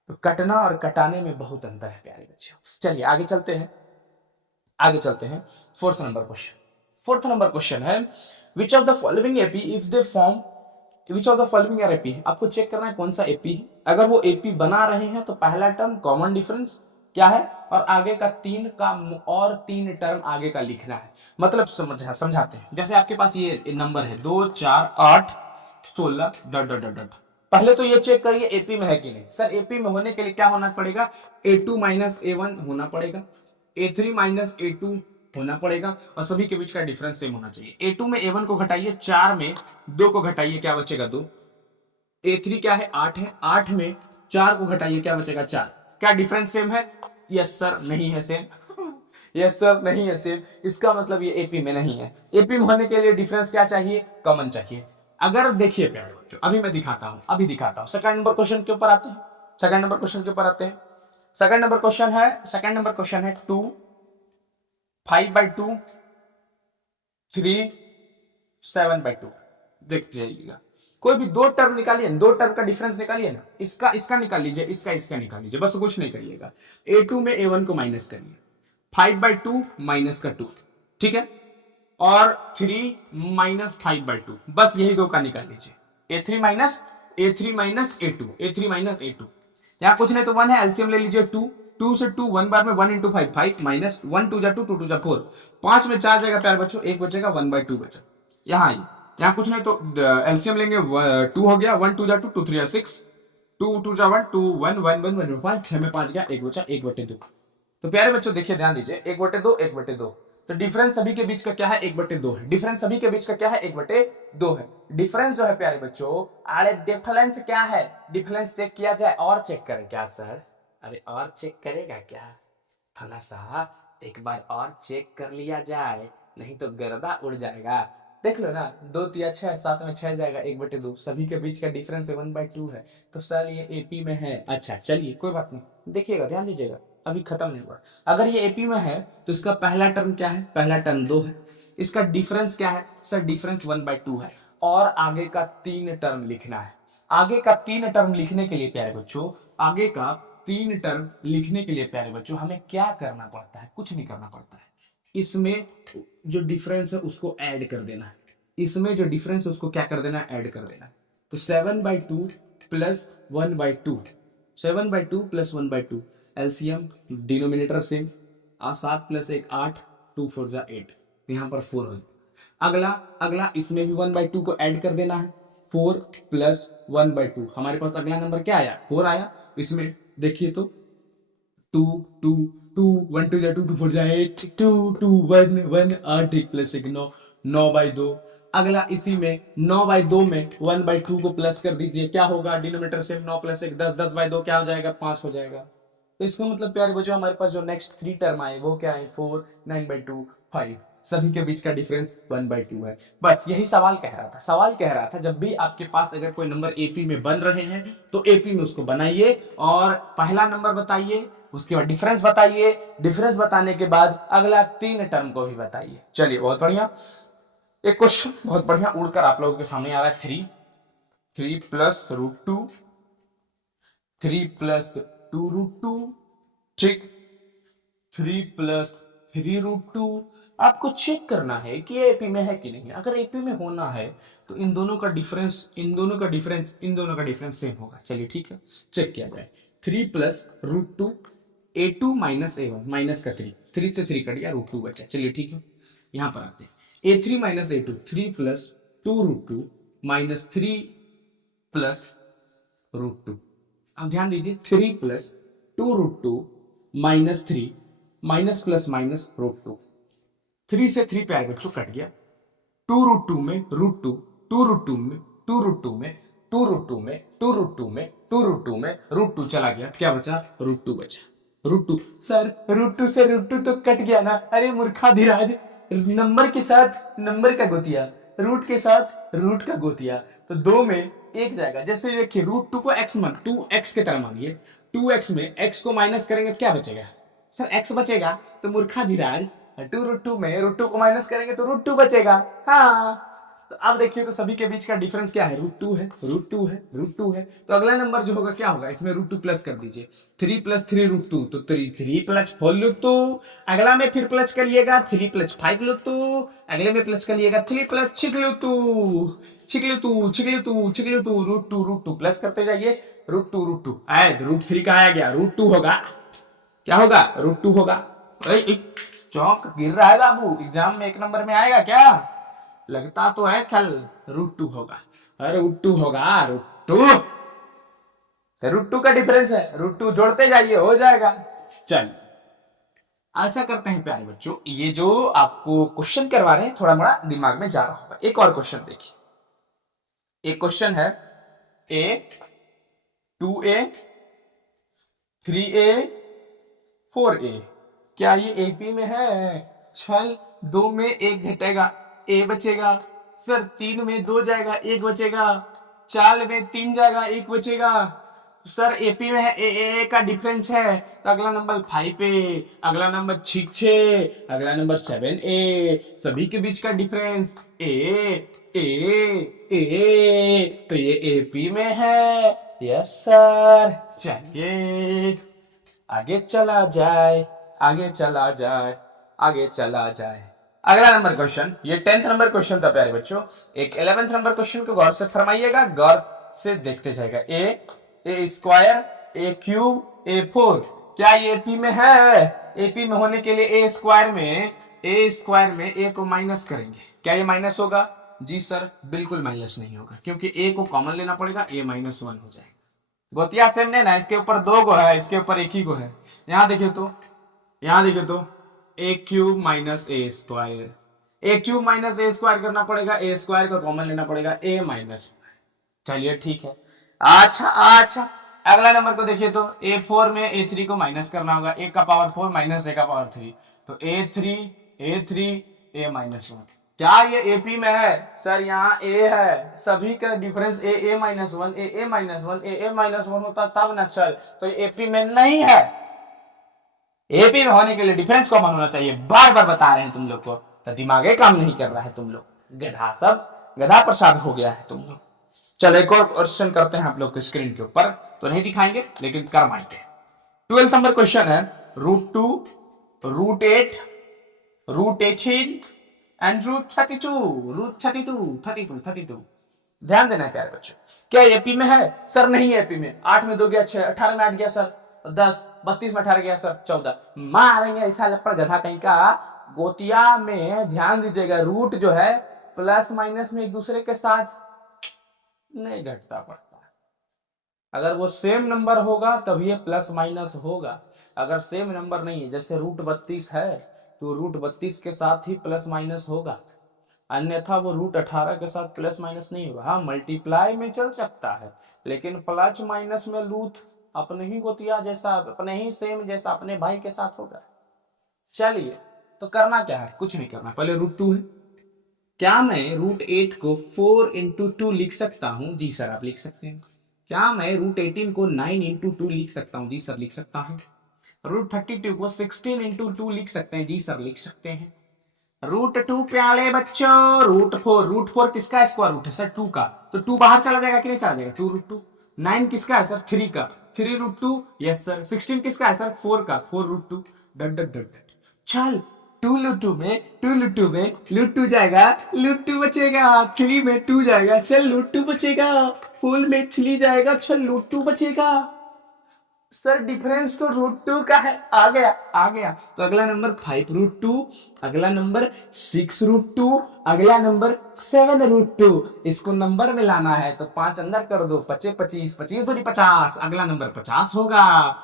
तो कटना और कटाने में बहुत अंतर है प्यारे बच्चों। चलिए आगे चलते हैं। फोर्थ नंबर क्वेश्चन है, which of the following AP if they form, which of the following are AP. आपको चेक करना है कौन सा एपी है। अगर वो एपी बना रहे हैं तो पहला टर्म कॉमन डिफरेंस क्या है, और आगे का 3 टर्म आगे का लिखना है। मतलब समझाते हैं। जैसे आपके पास ये नंबर है 2 4 8 16 डॉट डॉट डॉट। पहले तो ये चेक करिए एपी में है कि नहीं। सर एपी में होने के लिए क्या होना पड़ेगा? A2 माइनस A1 होना पड़ेगा, A3 माइनस A2 होना पड़ेगा, और सभी के बीच का डिफरेंस सेम होना चाहिए। A2 में A1 को घटाइए, 4 में 2 को घटाइए, क्या बचेगा 2। A3 क्या है 8 है, 8 में 4 को घटाइए, क्या बचेगा 4। क्या डिफरेंस सेम है? यस सर नहीं है सेम यस सर नहीं है सेम। इसका मतलब ये एपी में नहीं है। एपी में होने के लिए डिफरेंस क्या चाहिए? कॉमन चाहिए। अगर देखिए प्यारे बच्चों, अभी मैं दिखाता हूं, सेकंड नंबर क्वेश्चन के ऊपर आते हैं। सेकंड नंबर क्वेश्चन है 2, 5/2, 3, 7/2। देख जाइएगा, कोई भी दो टर्म निकालिए, दो टर्म का डिफरेंस निकालिए ना, इसका निकाल लीजिए, इसका निकाल लीजिए, बस कुछ नहीं करिएगा। A2 में A1 को माइनस करिए, 5/2 माइनस का 2, ठीक है, और 3 माइनस 5/2, बस यही दो का निकाल लीजिए। A3 माइनस A2, यहाँ कुछ नहीं तो 1 है, एलसीएम ले लीजिए 2 से 2 1 बार में 1 इंटू 5 5 माइनस 1 2 जा 2 2 2 जा 4, 5 में 4 जाएगा प्यार बच्चों, एक बचेगा 1/2 बचा। यहाँ कुछ नहीं तो एलसीएम लेंगे, 2 हो गया, 1 2 जा 2 2 3 जा 6, 2 2 जा 1 2 1 1 1 1 5, 6 में 5 गया, एक बचा 1/2। तो प्यारे बच्चों देखिए, ध्यान दीजिए, 1/2 तो डिफरेंस सभी के बीच का क्या है, 1/2 है। डिफरेंस सभी के बीच का क्या है, 1/2 है। डिफरेंस जो है प्यारे बच्चों, अरे डिफरेंस क्या है, डिफरेंस चेक किया जाए, और चेक करें क्या सर, अरे और चेक करेगा क्या, थोड़ा सा एक बार और चेक कर लिया जाए, नहीं तो गर्दा उड़ जाएगा। देख लो ना, 2 3 6, 7 में 6 जाएगा, 1/2, सभी के बीच का डिफरेंस 1/2 है, तो सर ये एपी में है। अच्छा चलिए कोई बात नहीं, देखिएगा, ध्यान दीजिएगा, अभी खत्म नहीं हुआ। अगर ये एपी में है तो इसका पहला टर्म क्या है, पहला टर्म 2 है, इसका डिफरेंस क्या है सर, डिफरेंस 1/2 है, और आगे का 3 टर्म लिखना है। आगे का 3 टर्म लिखने के लिए प्यारे बच्चों, आगे का 3 टर्म लिखने के लिए प्यारे बच्चों हमें क्या करना पड़ता है, कुछ नहीं करना पड़ता है, इसमें जो डिफरेंस है उसको ऐड कर देना है, इसमें जो डिफरेंस है उसको क्या कर देना है, ऐड कर देना है। तो 7/2 plus 1/2, 7/2 plus 1/2, LCM denominator same, 7 plus 1 8, 2 4 जा 8, यहाँ पर 4 हो। अगला इसमें भी 1/2 को ऐड कर देना है, 4 प्लस 1/2, हमारे पास अगला नंबर क्या आया, 4 आया। इसमें देखिए तो 2 2 2 1 2 जा 2 2 4 जा 8, 2 2 1 1 8 1 प्लस 1 9, 9/2। अगला इसी में 9/2 में 1/2 को प्लस कर दीजिए, क्या होगा, डिनोमिनेटर से 9 प्लस 1 10, 10/2 क्या हो जाएगा, 5 हो जाएगा। तो इसका मतलब प्यारे बच्चों हमारे पास जो नेक्स्ट 3 टर्म आए वो क्या है, 4 9/2 5, सभी के बीच का डिफरेंस 1/2 है। बस यही सवाल कह रहा था जब भी आपके पास अगर कोई नंबर एपी में बन रहे हैं तो एपी में उसको बनाइए, और पहला नंबर बताइए, उसके बाद डिफरेंस बताइए, डिफरेंस बताने के बाद अगला 3 टर्म को भी बताइए। चलिए बहुत बढ़िया, एक क्वेश्चन बहुत बढ़िया उड़कर आप लोगों के सामने आ रहा है, 3 प्लस √2, 3 प्लस 2√2, ठीक, 3 प्लस 3√2। आपको चेक करना है कि ये एपी में है कि नहीं। अगर एपी में होना है तो इन दोनों का डिफरेंस सेम होगा। चलिए ठीक है, चेक किया जाए। 3 plus √2, A2 minus A1, minus का 3 से 3 कट गया, √2 बचा। चलिए ठीक है, यहां पर आते हैं, A3 minus A2, 3 plus 2√2 minus 3 plus √2। अब ध्यान दीजिए, 3 plus 2√2 minus 3, minus plus minus √2, 3 से 3 प्यारे बच्चों कट गया, 2√2 में √2, 2√2 में 2√2 में 2√2 में 2√2 में 2√2 में √2 चला गया, क्या बचा, √2 बचा। √2 सर, √2 से √2 तो कट गया ना, अरे मूर्खा धीराज, नंबर के साथ नंबर का गोतिया, रूट के साथ रूट का गोतिया, तो 2 में एक जाएगा। जैसे देखिए, √2 को x मान 2x के तरह मानिए, 2x में x को माइनस करेंगे तो क्या बचेगा सर, x बचेगा। तो मूर्खा धीराज, 2√2 में √2 को माइनस करेंगे तो √2 बचेगा। हाँ, तो अब देखिए तो सभी के बीच का डिफरेंस क्या है, √2 है, √2 है, √2 है। तो अगला नंबर जो होगा क्या होगा, इसमें √2 प्लस कर दीजिए, 3 प्लस 3 √2, तो 3 प्लस 4 √2, अगला में फिर प्लस करिएगा 3 प्लस 5 √2, अगले में प्लस करिएगा 3 प्लस 6 √2, √2 प्लस करते जाइए, √2 √3 का आया गया, √2 होगा, क्या होगा, √2 होगा। चौक गिर रहा है बाबू, एग्जाम में 1 नंबर में आएगा क्या, लगता तो है, चल √2 होगा, √2 होगा, √2 का डिफरेंस है, √2 जोड़ते जाइए, हो जाएगा। चल ऐसा करते हैं प्यारे बच्चों, ये जो आपको क्वेश्चन करवा रहे हैं थोड़ा मोड़ा दिमाग में जा रहा होगा। एक और क्वेश्चन देखिए, एक क्वेश्चन है, A 2A 3A 4A, क्या ये एपी में है, चल 2 में 1 घटेगा, A बचेगा, सर 3 में 2 जाएगा, 1 बचेगा, 4 में 3 जाएगा, 1 बचेगा, सर एपी में है ए का डिफरेंस है, तो अगला नंबर 5A, अगला नंबर 6, अगला नंबर 7A, सभी के बीच का डिफरेंस ए ए ए, तो ये एपी में है। यस सर, चलिए आगे चला जाए, आगे चला जाए, आगे चला जाए। अगला नंबर क्वेश्चन, ये 10th नंबर क्वेश्चन था प्यारे बच्चों। एक 11th नंबर क्वेश्चन को गौर से फरमाइएगा, गौर से देखते जाएगा। ए स्क्वायर, ए क्यूब, ए4, क्या ये एपी में है? एपी में होने के लिए ए स्क्वायर में ए को माइनस करेंगे, क्या ये माइनस होगा? जी सर, बिल्कुल माइनस नहीं होगा, क्योंकि ए को कॉमन लेना पड़ेगा, ए -1 हो जाएगा। गोतिया सेम नहीं ना, इसके ऊपर 2 गो है, इसके ऊपर एक ही गो है। यहां देखिए तो ए क्यूब माइनस ए स्क्वायर, ए क्यूब माइनस ए स्क्वायर करना पड़ेगा, ए स्क्वायर का कॉमन लेना पड़ेगा, ए माइनस। चलिए ठीक है। अच्छा अगला नंबर को देखिए तो A4 में A3 को माइनस करना होगा, a का पावर 4 माइनस a का पावर 3, तो A3 a माइनस 1। क्या ये एपी में है? सर यहाँ a है, सभी का डिफरेंस a -1 a -1 होता तब ना चल, तो ये एपी में नहीं है। एपी में होने के लिए डिफरेंस कॉमन होना चाहिए, बार बार बता रहे हैं तुम लोग को, तो दिमागे काम नहीं कर रहा है तुम लोग, गधा सब गधा प्रसाद हो गया है तुम लोग। चलो एक और क्वेश्चन करते हैं आप लोग के स्क्रीन के ऊपर, तो नहीं दिखाएंगे लेकिन करवाएंगे। 12th नंबर क्वेश्चन है, √2, √8, √18 एंड √32। ध्यान देना प्यारे बच्चों, क्या एपी में है? सर नहीं है एपी में। 8 में 2 गया 6, 18 में 8 गया सर 10, 32 में 18 गया सर 14। मारेंगे ऐसा लपड़ गधा कहीं का। गोतिया में ध्यान दीजिएगा, रूट जो है प्लस माइनस में एक दूसरे के साथ नहीं घटता पड़ता। अगर वो सेम नंबर होगा तभी ये प्लस माइनस होगा, अगर सेम नंबर नहीं है, जैसे √32 है तो √32 के साथ ही प्लस माइनस होगा, अन्यथा वो √18 के साथ प्लस माइनस नहीं होगा। हाँ, मल्टीप्लाई में चल सकता है, लेकिन प्लस माइनस में लूथ अपने ही गोतिया जैसा, अपने ही सेम जैसा अपने भाई के साथ होगा। चलिए, तो करना क्या है? कुछ नहीं करना, पहले √2 है। क्या मैं √8 को 4 × 2 लिख सकता हूं? जी सर, आप लिख सकते हैं। क्या मैं √18 को 9 × 2 लिख सकता हूं? जी सर, लिख सकता हूं। √32 को 16 × 2 लिख सकते हैं? जी सर, लिख सकते हैं। √2 प्याले बच्चों, √4 किसका स्क्वायर रूट है? सर 2 का, तो 2 बाहर चला जाएगा कि नहीं चला जाएगा? 2 √2। 9 किसका है सर? 3 का, 3 √2। Yes sir. 16 किसका है सर? 4 का, 4 √2। डट। चल, 2 में √2 जाएगा, √2 बचेगा। 3 में 2 जाएगा, चल √2 बचेगा। 4 में 3 जाएगा, चल √2 बचेगा। सर डिफरेंस तो √2 का है। आ गया। तो अगला नंबर 5 √2, अगला नंबर 6 √2, अगला नंबर 7 √2। इसको नंबर में लाना है तो 5 अंदर कर दो, 25 25 दूनी 50, अगला नंबर 50 होगा।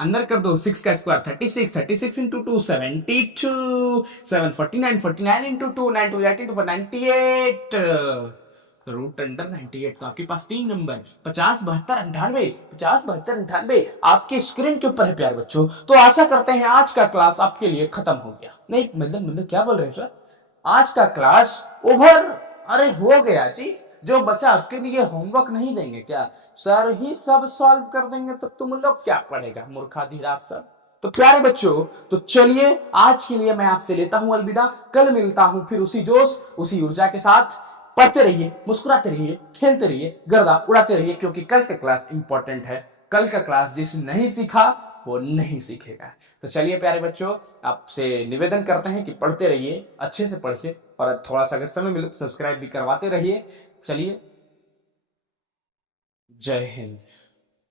अंदर कर दो, 6 का स्क्वायर 36, 36 × 2 72, 7 49, 49 × 2 9 2 82 98। रूट अंडर 98, तो आपके पास 3 नंबर 50 72 98 आपके स्क्रीन के ऊपर है प्यारे बच्चों। तो आशा करते हैं आज का क्लास आपके लिए खत्म हो गया। नहीं मतलब क्या बोल रहे हैं सर? आज का क्लास ओवर, अरे हो गया जी। जो बच्चा आपके लिए होमवर्क नहीं देंगे क्या? सर ही सब सॉल्व कर देंगे, तो तुम लोग क्या पढ़ेगा मूर्खाधिराज सर। तो प्यारे बच्चों, तो चलिए आज के लिए मैं आपसे लेता हूं अलविदा। कल मिलता हूं फिर उसी जोश उसी ऊर्जा के साथ। पढ़ते रहिए, मुस्कुराते रहिए, खेलते रहिए, गर्दा उड़ाते रहिए, क्योंकि कल का क्लास इंपॉर्टेंट है। कल का क्लास जिसने नहीं सीखा वो नहीं सीखेगा। तो चलिए प्यारे बच्चों, आपसे निवेदन करते हैं कि पढ़ते रहिए, अच्छे से पढ़िए, और थोड़ा सा अगर समय मिले तो सब्सक्राइब भी करवाते रहिए। चलिए, जय हिंद।